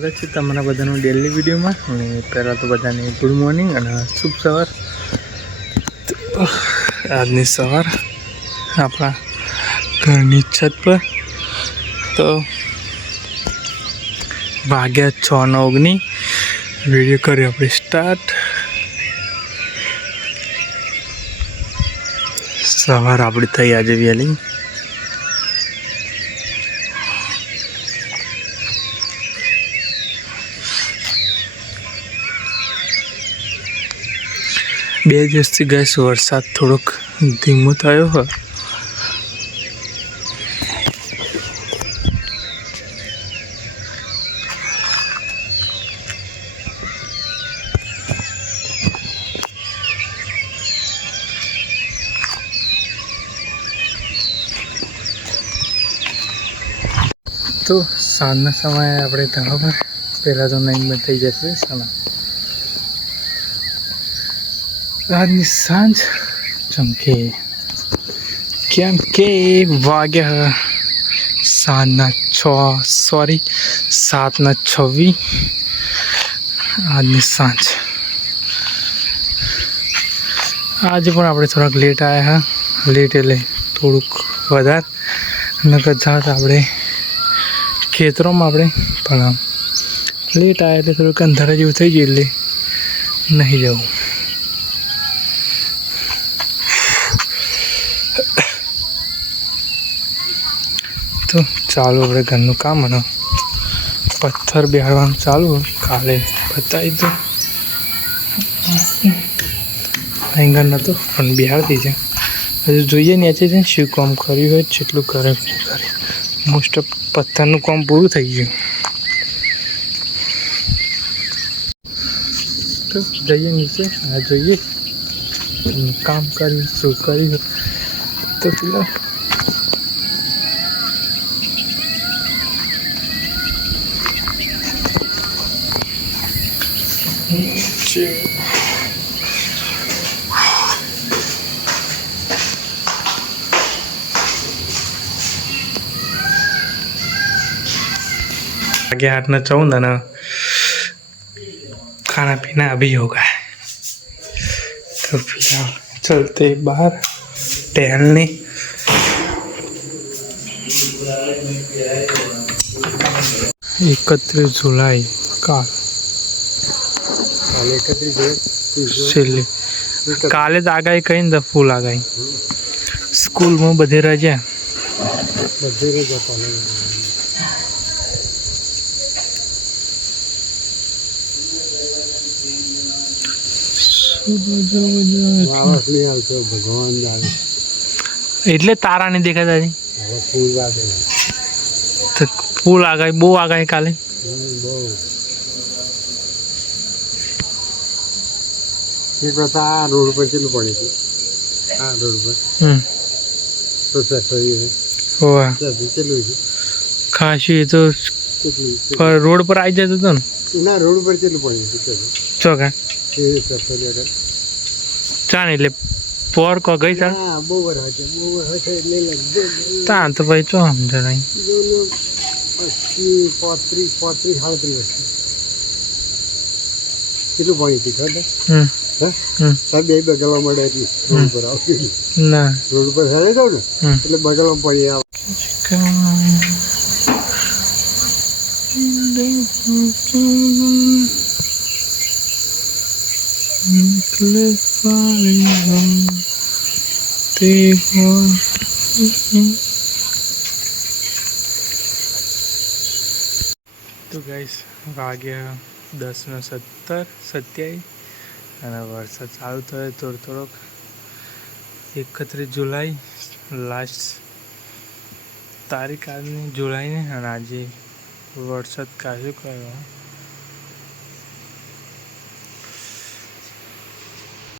સ્વાગત છે તમારા બધાનું ડેલી વિડીયોમાં। અને પહેલાં તો બધાને ગુડ મોર્નિંગ અને શુભ સવાર। આજની સવાર આપણા ઘરની છત પર તો વાગ્યા 6:09 વિડીયો કર્યો આપણે સ્ટાર્ટ। સવાર આપણી થઈ આજે વહેલી। બે દિવસથી ગેસ વરસાદ થોડોક ધીમો થયો હોય। તો સાંજના સમયે આપણે ધાબા પર પહેલાં તો નહીં બંધ થઈ જશે સાના। આજની સાંજ ચમકે કેમ કે વાગ્યા સાંજના 7:26 આજની સાંજ। આજે પણ આપણે થોડાક લેટ આવ્યા હા। લેટ એટલે થોડુંક વધારે નકર જાત આપણે ખેતરોમાં આપણે પણ લેટ આવ્યા એટલે થોડુંક અંધારા જેવું થઈ ગયું એટલે નહીં જવું। તો ચાલુ આપણે ઘરનું કામ અને પથ્થર બેહાડવાનું ચાલુ કાલે બતાવી દો અહીં નહોતું પણ બિહાડતી છે હજુ જોઈએ નીચે છે શું કામ કર્યું હોય જેટલું કરે મોસ્ટ ઓફ પથ્થરનું કામ પૂરું થઈ ગયું। તો જઈએ નીચે આ જોઈએ કામ કર્યું શું કર્યું તો પેલા आगे 8:14 ना खाना पीना अभी होगा। तो फिलहाल चलते बाहर टहलने। 31 जुलाई काल काले ज आगाही कही ने फूल आगाही स्कूल में बधे रजा भगवान એટલે તારા નહીં દેખાતા તો ફૂલ આગાહી બહુ આગાહી કાલે रोड पर चलू पड़ी थी। हाँ रोड पर तो फैक्ट्री है चलू खासी तो पर रोड पर आई जाते तो ना रोड पर चलू पड़ी थी चलो ચોકા ચાણ એટલે પોર કો ગઈ ચાણ બોવર હશે એટલે તા તો ભાઈ ચો સમજે નહીં 35 38 વર્ષ કેટલું પાણી થી ખબર બે બગલવા મળે એટલે રોડ પર આવતી ના રોડ પર હેડે જાવ ને એટલે બગલવા પાણી આવે। તો ગાઈસ વાગ્યા 10:27 અને વરસાદ ચાલુ થયો થોડોક 31 જુલાઈ લાસ્ટ તારીખ આજની જુલાઈની અને આજે વરસાદ કાઢ્યો કયો